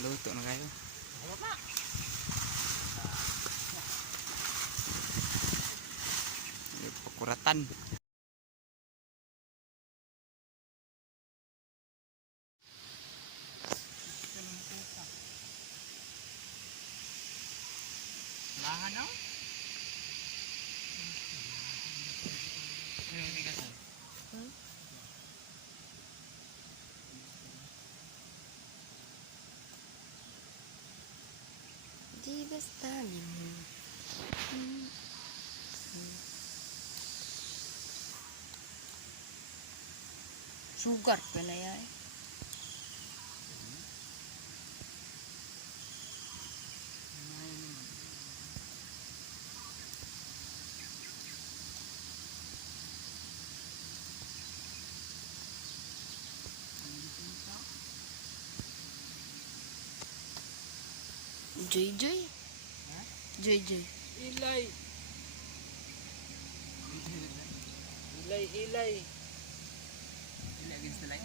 Naluto na kayo. Pakuratan. Lahan ako? Di basta mo. Sugar pa na yan. Joy Joy. Joy Joy. Ilay. Ilay. Ilay against the light.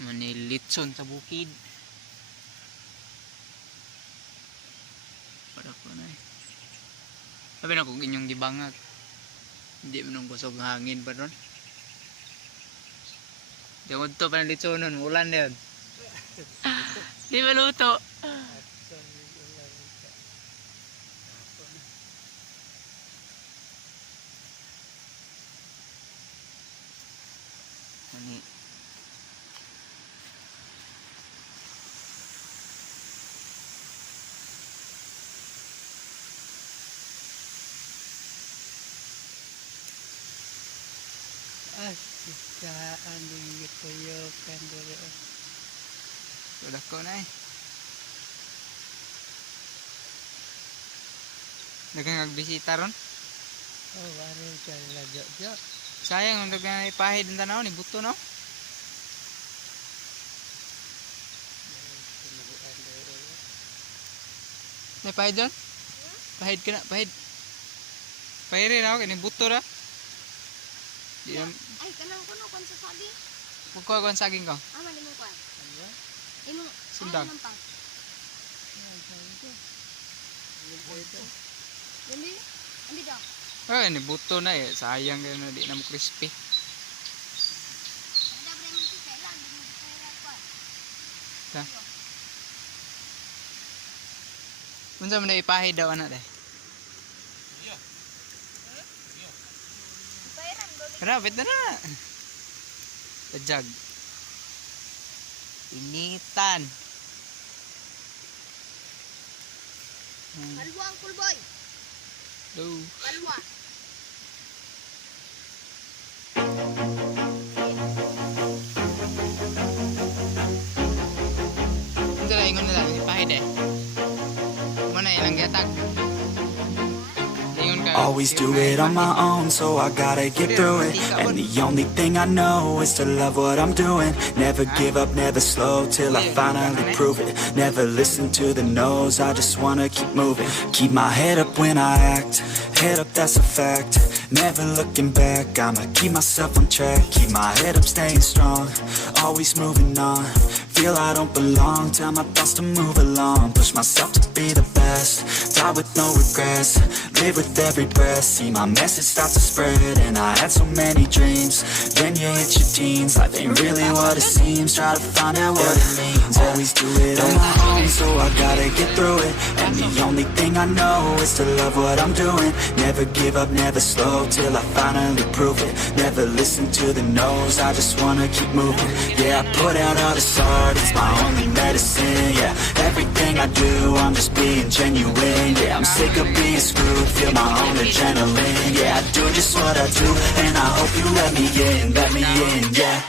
Mani Litchon sa Bukid. Para ko na eh. Sabi na kung inyong gibangag. Hindi mo nang kusog hangin pa doon. Tungod to pa ng Litchon nun. Ulan na yun. Di maluto. Mani saan yung ituyokan doon. sudah ko na eh. Dagang nagbisita ron. Oh, ano ka lagyo. Sayang ang dagang ipahid ng tanaw ni buto no. May pahid doon? Pahid ka na, pahid. Pahirin ako, kini buto ra. Di na, Ay, kanang kuno kon sa saging. magkuha ko ang saging ko. Ama ni mo kuan. Imo Sundang. Hindi. Hindi daw. Ah, ini buto na eh. Sayang kaya na di na mo crispy. Ada bre man si kailan di mo kaya kuan. Ta. Unsa man na ipahid daw ana dai? Pairan do. Rapid na na. Tajag. Initan. Kalwa ang kulboy. Do. Kalwa. Unsa na ingon nila ipahid eh. Mana ilang gatag. Ingon ka. Always do it on my own, so I gotta get through it. And the only thing I know is to love what I'm doing. Never give up, never slow, till I finally prove it. Never listen to the no's, I just wanna keep moving. Keep my head up when I act, head up, that's a fact. Never looking back, I'ma keep myself on track. Keep my head up, staying strong, always moving on. Feel I don't belong, tell my thoughts to move along. Push myself to be the best, die with no regrets. Live with every breath, see my message start to spread. And I had so many dreams, then you hit your teens. Life ain't really what it seems, try to find out what it means. Always do it on my own, so I gotta get through it. And the only thing I know is to love what I'm doing. Never give up, never slow, till I finally prove it. Never listen to the no's, I just wanna keep moving. Yeah, I put out all this art, it's my only medicine. Yeah, everything I do, I'm just being genuine. Yeah, I'm sick of being screwed, feel my own adrenaline. Yeah, I do just what I do, and I hope you let me in, yeah.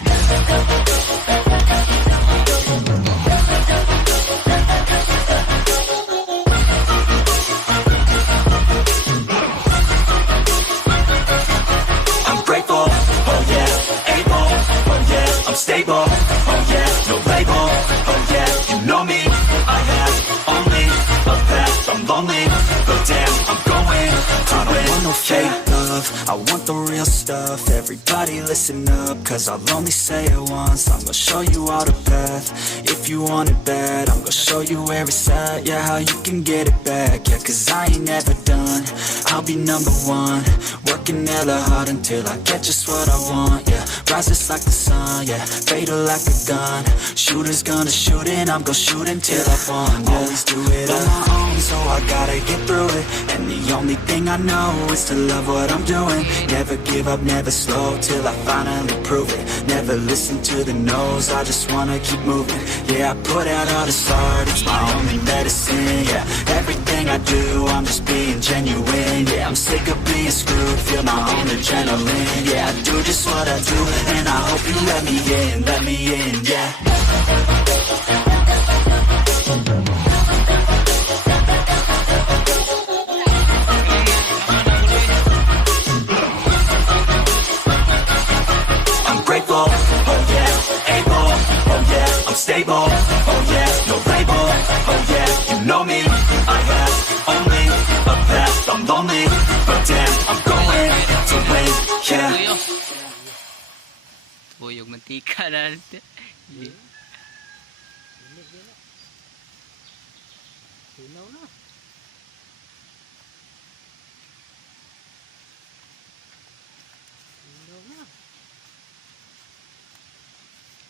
I'm grateful, oh yeah, able, oh yeah, I'm stable, oh yeah, no label, oh yeah, you know me, I have only a path, I'm lonely, but damn, I'm going, I don't want no fake love, I want the real stuff. Everybody listen up, cause I'll only say it once. I'm gonna show you all the path, if you want it bad. I'm gonna show you where it's at, yeah, how you can get it back. Yeah, cause I ain't never done, I'll be number one. Working hella hard until I get just what I want, yeah. Rises like the sun, yeah, fatal like a gun. Shooters gonna shoot and I'm gonna shoot until I won, yeah. Always do it on my own, so I gotta get through it. And the only thing I know is to love what I'm doing. Never give up, never slow, till I finally prove it. Never listen to the no's, I just wanna keep moving. Yeah, I put out all this art, it's my only medicine. Yeah, everything I do, I'm just being genuine. Yeah, I'm sick of being screwed, feel my own adrenaline. Yeah, I do just what I do, and I hope you let me in, yeah. I'm grateful, oh yeah, able, oh yeah, I'm stable, oh yeah, no label, oh yeah, you know me, I have only a path, I'm lonely, but damn, I'm going to win, yeah. Tuyog mantika na. Hindi. Sinaw na. Sinaw na.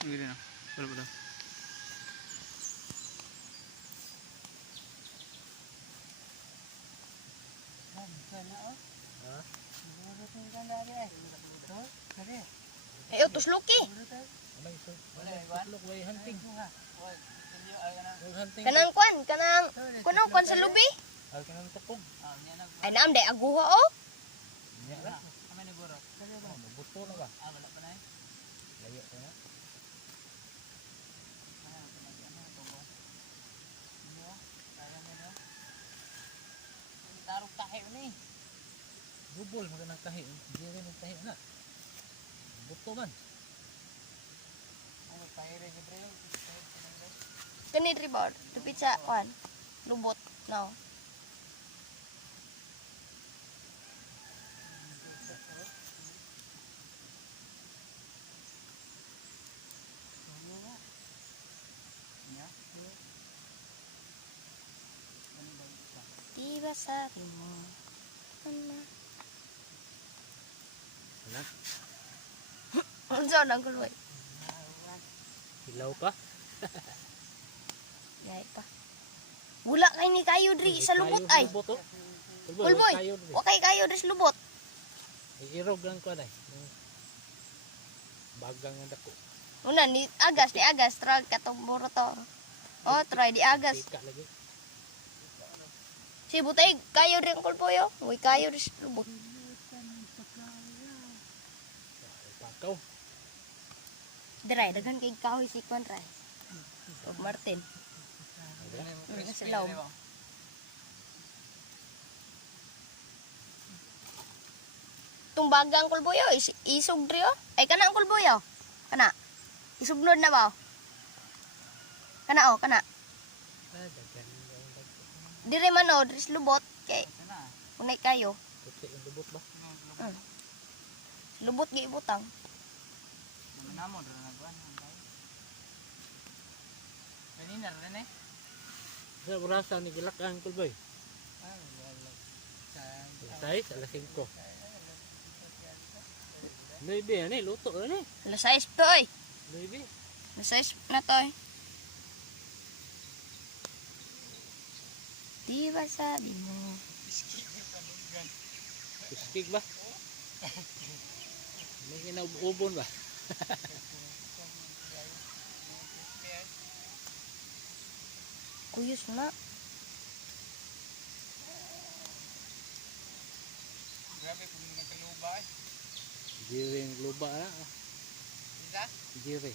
Hindi na. Wala. Sana oh. Ha? Siguro ka na rin. Ito? Kare. Eh, utos Lucky. Alay, so. Look, way hunting. Hunting. Kanang kwan sa lubi. Al kanang tupog. Ay naam day aguha oh. Nya ra. Kamay na boro. Kare ba? Buto na ba? Wala pa na. Layo pa na. Tarong tahi ni. Bubol magandang tahi. Hindi rin ang tahi na. Buto man. Ano tahi rin ni Bro? Kani ribord, tupit sa kwan. Lubot no. Diba sabi mo? Ano? Ano? Ano saan ang kulay? Hilaw pa? Yay pa. Wala kay ni kayo diri sa lubot ay. Kulboy. Okay kayo diri sa lubot. Irog lang ko na. Bagang ang dako. Una ni agas trag katong buro to. Oh, try di agas. Ika lagi. Si butay kayo rin kulpoyo. Uy kayo rin sa lubot. Pakaw. Diray daghan kay kahoy si Kwan ray. O Martin. Sa laom. Tumbagang kulboyo isog diri oh. Ay kana ang kulboyo. Kana. Isugnod na ba? Kana oh, kana. Dire man oh, diri sa lubot kay unay kayo. Puti yung lubot ba? Lubot gi ibutang. Namo dra nagwan. Kanina rin eh. Sa orasa ni gilakan ko boy. Sa 6 alas 5. Maybe ani luto ani. Alas 6 to oy. Maybe. Alas 6 na to oy. Di ba sabi mo? Kuskig ba? May kinaubon ba? Kuyos na. grabe kung nagkaluba eh. Jiring luba na. Isa? Jiri.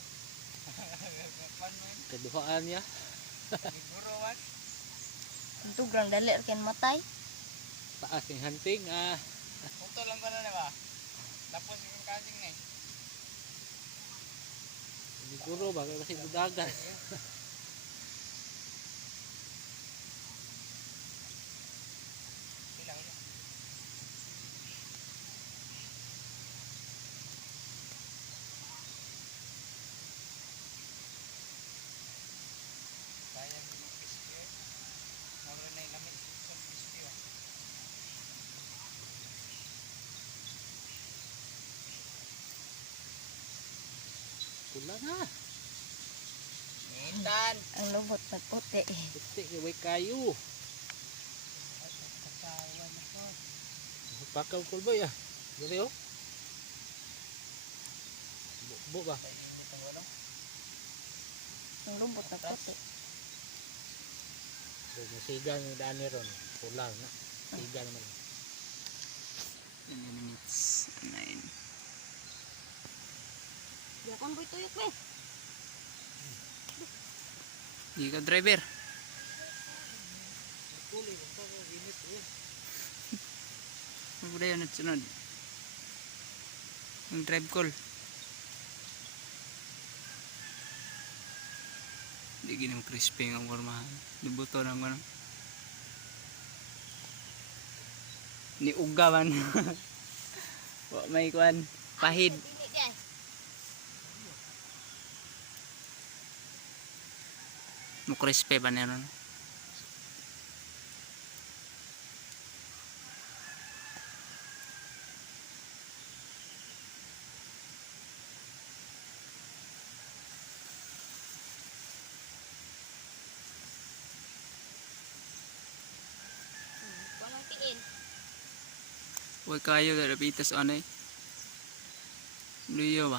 Pan mo yun. Keduhaan niya. Siguro man. Ito grang dali kan matay. Taas yung hunting. Puto lang ba na ba? Tapos yung kasing na eh. Siguro ba kasi budagan. Silang yun. Kaya yung crispy eh. Moro na yung lamis sa crispy oh. Pula na. Mindan! Ang lubot na puti. Puti kay kayo. Katawan ako. Pakaw ko boy Dali oh. Bu ba? Sa init ang wala. Ang lubot na puti. So masigan yung daan ni ron. Pula na. Siga naman. 20 minutes. 9. Di akong boy tuyok be. Di ka driver. Ano ba yun at sunod? Yung drive call. Di ginang crispy ang warmahan. Dibuto ng ano. Ni uga man. Wa may kuan. Pahid. Mo crispy ba niya ron? Walang tiin. Huwag kayo, garapitas anay. Luyo ba?